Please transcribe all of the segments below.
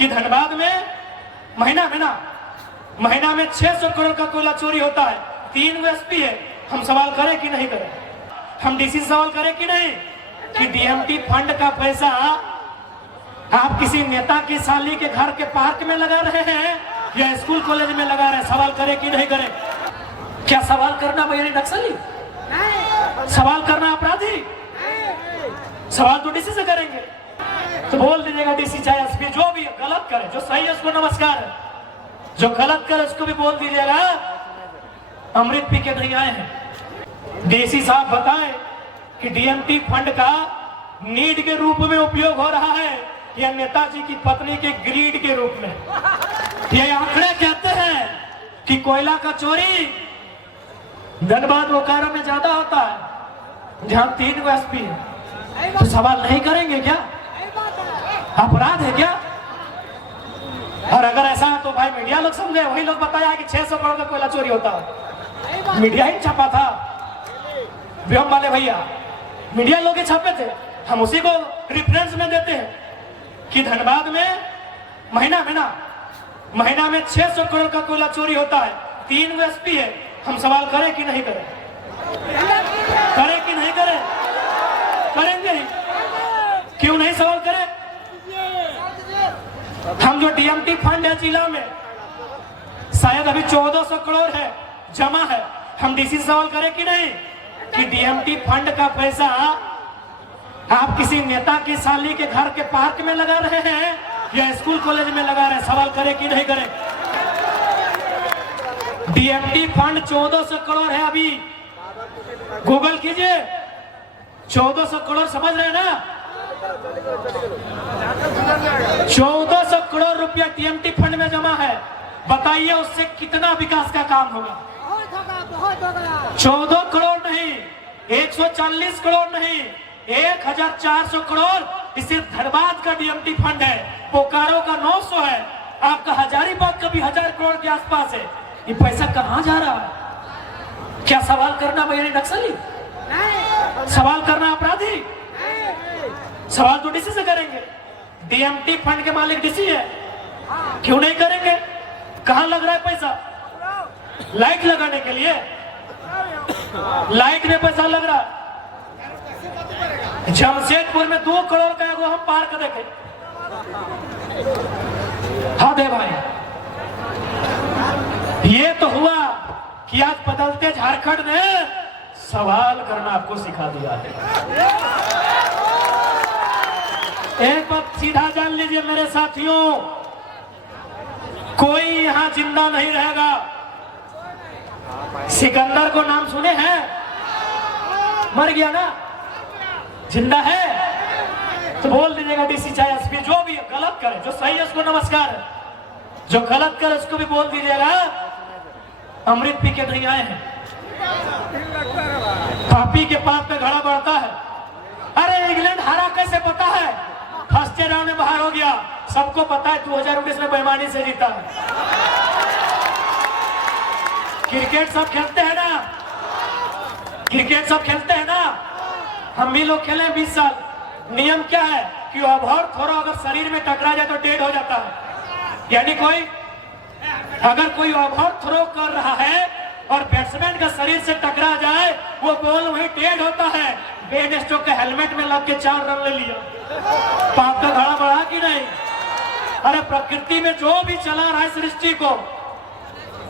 कि धनबाद में महीना में 600 करोड़ का कोयला चोरी होता है। 3 एसपी है, हम सवाल करें कि नहीं करें? हम डीसी से सवाल करें कि नहीं कि डीएमटी फंड का पैसा आप किसी नेता की साली के घर के पार्क में लगा रहे हैं या स्कूल कॉलेज में लगा रहे हैं? सवाल करें कि नहीं करें? क्या सवाल करना बयानी नक्सली? सवाल करना अपराधी? सवाल तो डीसी से करेंगे। तो बोल दीजिएगा डीसी चाहे एसपी जो भी गलत करे, जो सही है उसको नमस्कार है, जो गलत करे उसको भी बोल दीजिएगा अमृत पी के नहीं आए हैं। डीसी साहब बताएं कि डीएमटी फंड का नीड के रूप में उपयोग हो रहा है या नेताजी की पत्नी के ग्रीड के रूप में? ये आंकड़े कहते हैं कि कोयला का चोरी धनबाद बोकारो में ज्यादा होता है जहां 3 एसपी है। तो सवाल नहीं करेंगे क्या? अपराध है क्या? और अगर ऐसा है तो भाई मीडिया लोग समझे, वही लोग बताया कि 600 करोड़ का कोयला चोरी होता है। मीडिया ही छापा था, व्योम वाले भैया मीडिया लोग ही छापे थे। हम उसी को रिफरेंस में देते हैं कि धनबाद में महीना में 600 करोड़ का कोयला चोरी होता है। 3 एसपी है, हम सवाल करें कि नहीं करें? करें कि नहीं करें? करेंगे ही। क्यों नहीं सवाल करें? हम जो डीएमटी फंड है जिला में शायद अभी 1400 करोड़ है जमा है। हम डीसी से सवाल करें कि नहीं कि डीएमटी फंड का पैसा आप किसी नेता की साली के घर के पार्क में लगा रहे हैं या स्कूल कॉलेज में लगा रहे हैं? सवाल करें कि नहीं करें? डीएमटी फंड 1400 करोड़ है। अभी गूगल कीजिए, 1400 करोड़ समझ रहे हैं ना? 1400 करोड़ रुपया डीएमटी फंड में जमा है। बताइए उससे कितना विकास का काम होगा? 14 करोड़ नहीं, 140 करोड़ नहीं, 1400 करोड़ इसे धनबाद का डीएमटी फंड है। बोकारो का 900 है, आपका हजारीबाग का भी 1000 करोड़ के आसपास है। ये पैसा कहां जा रहा है? क्या सवाल करना बयानी नक्सली? सवाल करना अपराधी? सवाल तो डीसी से करेंगे। डीएमटी फंड के मालिक डीसी है, क्यों नहीं करेंगे? कहां लग रहा है पैसा? लाइट लगाने के लिए, लाइट में पैसा लग रहा है। जमशेदपुर में 2 करोड़ का एगो हम पार्क देखे। हाँ दे भाई, ये तो हुआ कि आज बदलते झारखंड ने सवाल करना आपको सिखा दिया है। एक बात सीधा जान लीजिए मेरे साथियों, कोई यहां जिंदा नहीं रहेगा। सिकंदर को नाम सुने हैं? मर गया ना, जिंदा है? तो बोल दीजिएगा डीसी चाहे एसपी जो भी गलत करे, जो सही है उसको नमस्कार है, जो गलत करे उसको भी बोल दीजिएगा अमृत पी के नहीं आए हैं। पापी के पाप पे घड़ा बढ़ता है। अरे इंग्लैंड हारा कैसे पता है? फर्स्ट राउंड में बाहर हो गया, सबको पता है। 2019 में बेईमानी से जीता है। क्रिकेट सब खेलते हैं ना, क्रिकेट सब खेलते हैं ना, हम भी लोग खेले 20 साल। नियम क्या है कि ओवर थ्रो अगर शरीर में टकरा जाए तो डेड हो जाता है। यानी अगर कोई ओवर थ्रो कर रहा है और बैट्समैन का शरीर से टकरा जाए, वो बॉल वही डेड होता है। बेन स्टोक के हेलमेट में लग के 4 रन ले लिया। पाप का घड़ा बढ़ा कि नहीं? अरे प्रकृति में जो भी चला रहा है सृष्टि को,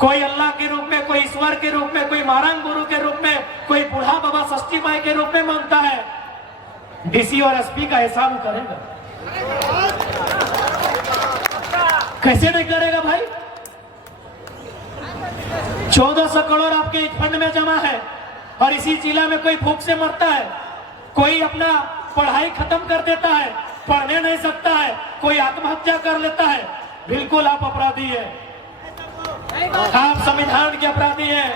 कोई अल्लाह के रूप में, कोई ईश्वर के रूप में, कोई मारंग गुरु के रूप में, कोई बूढ़ा बाबा षष्ठी माई के रूप में मानता है। डीसी और एसपी का हिसाब करेगा? कैसे नहीं करेगा भाई? 1400 करोड़ आपके फंड में जमा है और इसी जिला में कोई भूख से मरता है, कोई अपना पढ़ाई खत्म कर देता है, पढ़ने नहीं सकता है, कोई आत्महत्या कर लेता है। बिल्कुल आप अपराधी है, आप संविधान के अपराधी हैं,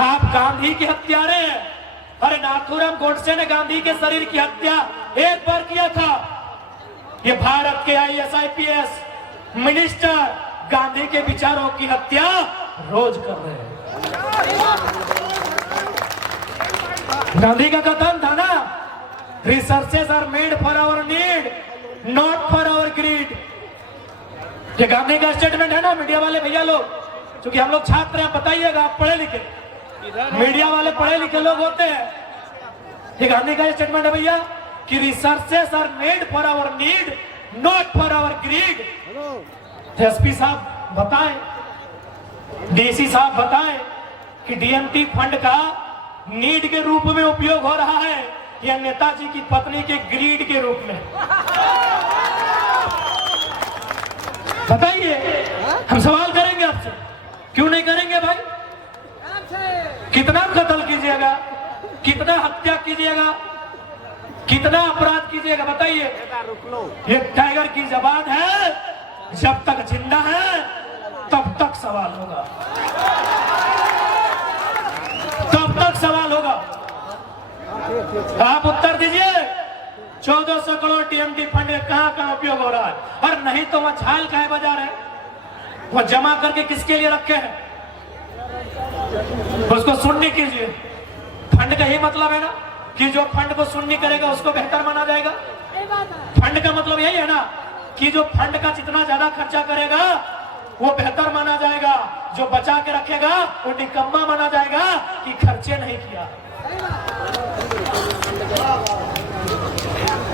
आप गांधी के हत्यारे हैं। अरे नाथूराम गोडसे ने गांधी के शरीर की हत्या एक बार किया था। ये भारत के आईएएस आईपीएस मिनिस्टर गांधी के विचारों की हत्या रोज कर रहे हैं। गांधी का कथन था ना, resources are made for our need not for our greed. ये गांधी का स्टेटमेंट है ना, मीडिया वाले भैया लोग, क्योंकि हम लोग छात्र हैं, बताइएगा, आप पढ़े लिखे, मीडिया वाले पढ़े लिखे लोग होते हैं। ये गांधी का स्टेटमेंट है भैया कि resources are made for our need, not for our greed. SP साहब बताएं, डीसी साहब बताएं कि डीएमटी फंड का नीड के रूप में उपयोग हो रहा है या नेताजी की पत्नी के ग्रीड के रूप में? बताइए, हम सवाल करेंगे आपसे, क्यों नहीं करेंगे भाई? कितना कत्ल कीजिएगा, कितना हत्या कीजिएगा, कितना अपराध कीजिएगा, बताइए। ये टाइगर की जबान है, जब तक जिंदा है तब तक सवाल होगा, तब तक सवाल होगा। आप उत्तर दीजिए, 1400 करोड़ टीएमटी फंड कहां कहां उपयोग हो रहा है? और नहीं तो वह झाल काहे बजा रहे हैं? वह जमा करके किसके लिए रखे हैं? उसको सुन्नी कीजिए। फंड का यही मतलब है ना कि जो फंड को सुन्नी करेगा उसको बेहतर माना जाएगा। फंड का मतलब यही है ना कि जो फंड का जितना ज्यादा खर्चा करेगा वो बेहतर माना जाएगा, जो बचा के रखेगा वो निकम्मा माना जाएगा कि खर्चे नहीं किया।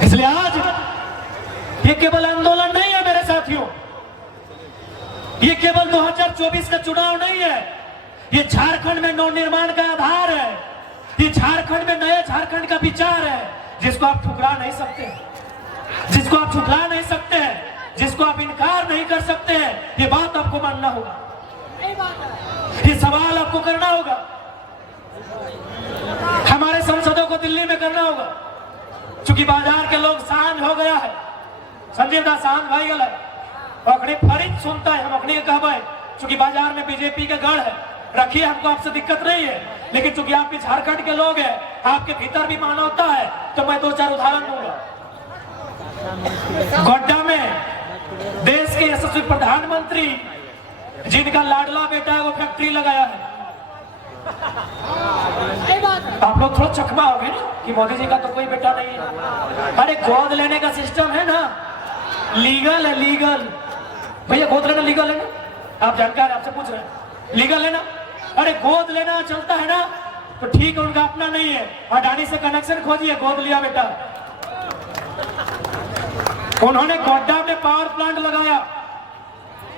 इसलिए आज ये केवल आंदोलन नहीं है मेरे साथियों, ये केवल 2024 का चुनाव नहीं है, ये झारखंड में नवनिर्माण का आधार है, ये झारखंड में नए झारखंड का विचार है, जिसको आप ठुकरा नहीं सकते, जिसको आप ठुकरा नहीं सकते हैं, जिसको आप इनकार नहीं कर सकते हैं। ये बात आपको मानना होगा, ये सवाल आपको करना होगा, हमारे सांसदों को दिल्ली में करना होगा, क्योंकि बाजार के लोग शांत हो गया है। संजीव दास शांत भाई गल है, अखड़ी फरीद सुनता है, हम अखड़ी कहबे, क्योंकि बाजार में बीजेपी का गढ़ है, रखिए, हमको आपसे दिक्कत नहीं है, लेकिन चूंकि आप भी झारखंड के लोग हैं, आपके भीतर भी मानवता है, तो मैं 2-4 उदाहरण दूंगा। गोड्डा में देश के यशस्वी प्रधानमंत्री जिनका लाडला बेटा है वो फैक्ट्री लगाया है। आप लोग थोड़ा चकमा हो गए ना कि मोदी जी का तो कोई बेटा नहीं है। अरे गोद लेने का सिस्टम है ना, लीगल है, लीगल भैया, गोद लेना लीगल है ना, आप जानकार हैं, आपसे पूछ रहे हैं, लीगल है ना। अरे गोद लेना चलता है ना, तो ठीक है, उनका अपना नहीं है, अडानी से कनेक्शन खोजिए, गोद लिया बेटा। उन्होंने गोड्डा में पावर प्लांट लगाया,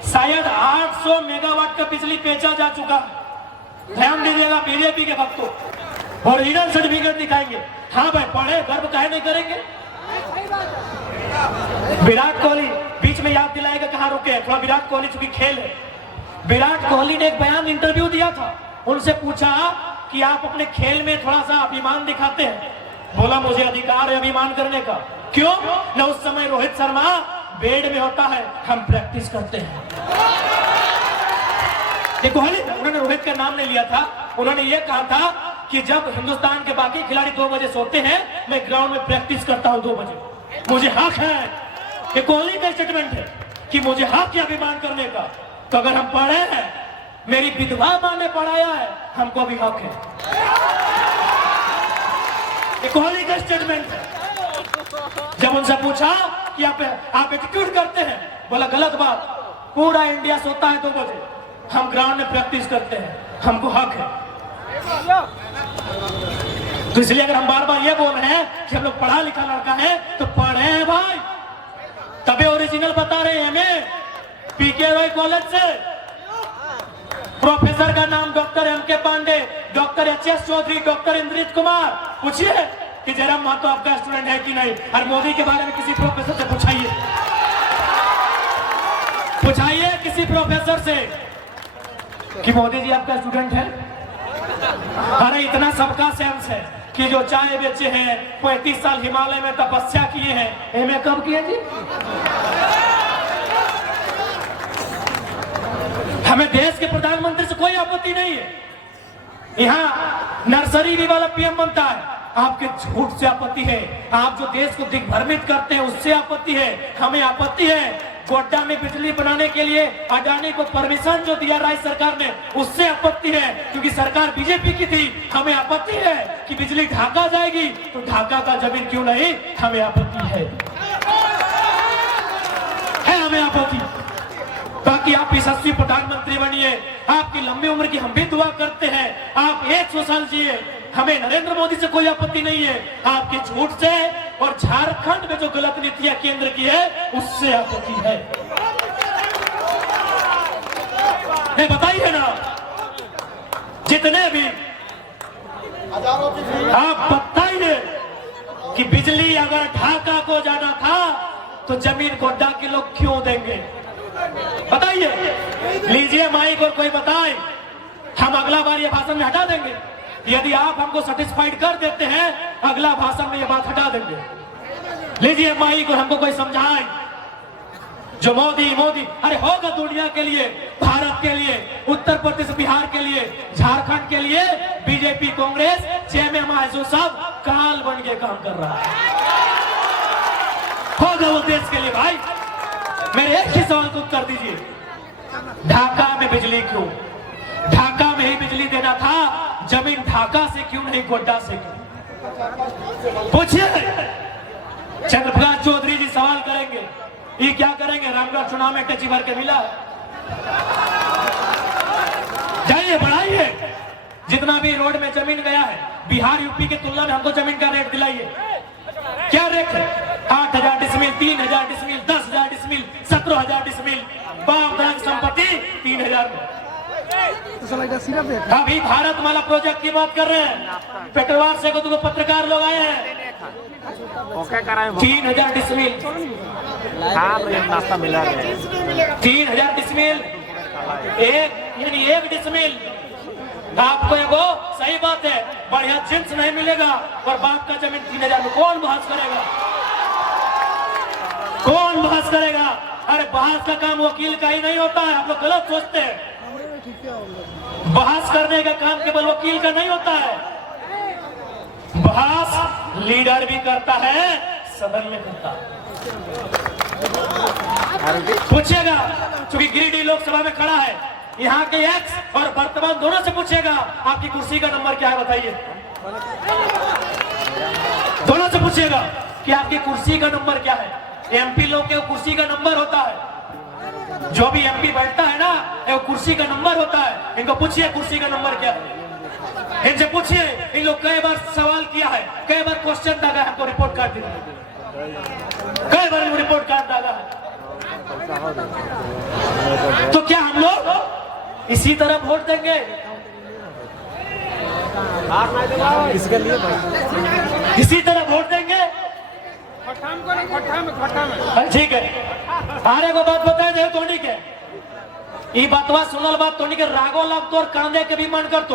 शायद 800 मेगावाट का बिजली बेचा जा चुका। ध्यान दीजिएगा बीजेपी के भक्तों, ओरिजिनल सर्टिफिकेट दिखाएंगे। हाँ भाई, पढ़े, गर्व काहे नहीं करेंगे? विराट कोहली बीच में याद दिलाएगा कहाँ रुके, थोड़ा विराट कोहली चूंकि खेल है। विराट कोहली ने एक बयान इंटरव्यू दिया था, उनसे पूछा कि आप अपने खेल में थोड़ा सा अभिमान दिखाते हैं? बोला मुझे अधिकार है अभिमान करने का। क्यों? न उस समय रोहित शर्मा बेड में होता है, हम प्रैक्टिस करते हैं। कोहली, उन्होंने रोहित का नाम नहीं लिया था, उन्होंने ये कहा था कि जब हिंदुस्तान के बाकी खिलाड़ी 2 बजे सोते हैं, मैं ग्राउंड में प्रैक्टिस करता हूं 2 बजे, मुझे हक है। ये कोहली का स्टेटमेंट है कि मुझे हक है अभिमान करने का। तो अगर हम पढ़े हैं, मेरी विधवा मां ने पढ़ाया है, हमको भी हक है। ये कोहली का स्टेटमेंट है। जब उनसे पूछा कि आप एटीट्यूड करते हैं, बोला गलत बात, पूरा इंडिया सोता है 2 बजे, हम ग्राउंड में प्रैक्टिस करते हैं, हमको हक है। तो इसलिए अगर हम बार बार ये बोल रहे हैं कि हम लोग पढ़ा लिखा लड़का है, तो पढ़े हैं भाई, तभी ओरिजिनल बता रहे हैं। हमें पीकेवाई कॉलेज से प्रोफेसर का नाम doctor M K. Pandey, doctor H S. Chaudhary, doctor Indrit Kumar. पूछिए कि जयराम महतो आपका स्टूडेंट है कि नहीं, और मोदी के बारे में किसी प्रोफेसर से पूछाइए, पूछाइए किसी प्रोफेसर से कि मोदी जी आपका स्टूडेंट है। अरे इतना सबका सेंस है कि जो चाय बेचे हैं, 35 साल हिमालय में तपस्या किए हैं, एमए कब किए जी? हमें देश के प्रधानमंत्री से कोई आपत्ति नहीं है, यहाँ नर्सरी भी वाला पीएम बनता है, आपके झूठ से आपत्ति है, आप जो देश को दिग्भ्रमित करते हैं उससे आपत्ति है। हमें आपत्ति है गोड्डा में बिजली बनाने के लिए अडानी को परमिशन जो दिया राज्य सरकार ने, उससे आपत्ति है, क्योंकि सरकार बीजेपी की थी। हमें आपत्ति है कि बिजली ढाका जाएगी, तो ढाका का जमीन क्यों नहीं, हमें आपत्ति है हमें आपत्ति। आप यशस्वी प्रधानमंत्री बनिए, आपकी लंबी उम्र की हम भी दुआ करते हैं। आप 100 साल जिए, हमें नरेंद्र मोदी से कोई आपत्ति नहीं है, आपकी झूठ से और झारखंड में जो गलत नीतियां केंद्र की है उससे आपत्ति है। नहीं बताइए ना, जितने भी आप बताइए कि बिजली अगर ढाका को जाना था तो जमीन गोड्डा के लोग क्यों देंगे? बताइए, लीजिए माइक और कोई बताए, हम अगला बार ये भाषण में हटा देंगे। यदि आप हमको सेटिस्फाइड कर देते हैं, अगला भाषण में ये बात हटा देंगे। लीजिए माइक और हमको कोई समझाए। जो मोदी मोदी अरे होगा दुनिया के लिए, भारत के लिए, उत्तर प्रदेश बिहार के लिए, झारखंड के लिए बीजेपी कांग्रेस जेएमएम जो सब काल बन के काम कर रहा है। होगा वो देश के लिए भाई। मेरे एक ही सवाल को उत्तर दीजिए, ढाका में बिजली क्यों? ढाका में ही बिजली देना था, जमीन ढाका से क्यों नहीं गोड्डा से क्यों? पूछिए। चंद्रप्रकाश चौधरी जी सवाल करेंगे, ये क्या करेंगे? रामगढ़ चुनाव में टची भर के मिला, जाइए बढ़ाइए। जितना भी रोड में जमीन गया है, बिहार यूपी की तुलना में हमको जमीन का रेट दिलाइए। क्या रेट है? 8,000 डिसमिल, 3,000 डिसमिल, 10,000 डिसमिल, 17,000 डिसमिल, बाप दादा संपत्ति 3,000 में। अभी भारत माला प्रोजेक्ट की बात कर रहे हैं, पेट्रोल से को पत्रकार लोग आए हैं। 3,000 डिसमिल, 3,000 डिसमिल, यानी एक डिसमिल आपको एगो सही बात है, बढ़िया जिन्स नहीं मिलेगा और बाप का जमीन 3,000 में कौन बहस करेगा? कौन बहस करेगा? अरे बहस का काम वकील का ही नहीं होता है, आप लोग गलत सोचते हैं। बहस करने का काम केवल वकील का नहीं होता है, बहस लीडर भी करता है, सदन में करता है। पूछिएगा, क्योंकि गिरिडीह लोकसभा में खड़ा है, यहाँ के एक्स और वर्तमान दोनों से पूछिएगा आपकी कुर्सी का नंबर क्या है, बताइए। दोनों से पूछिएगा कि आपकी कुर्सी का नंबर क्या है। एमपी लोग के कुर्सी का नंबर होता है, जो भी एमपी बैठता है ना, वो कुर्सी का नंबर होता है। इनको पूछिए कुर्सी का नंबर क्या है, इनसे पूछिए। इन लोग कई बार सवाल किया है, कई बार क्वेश्चन डाला है, हमको रिपोर्ट कार्ड दिया, कई बार रिपोर्ट कार्ड डाला है। तो क्या हम लोग इसी तरह वोट देंगे? इसके लिए इसी तरह वोट देंगे? ठीक है, आरे को बात बताए दे, तोनी के ये बातवा सुनल बात तोनी के रागो लग तो और कांदे के भी मन कर तो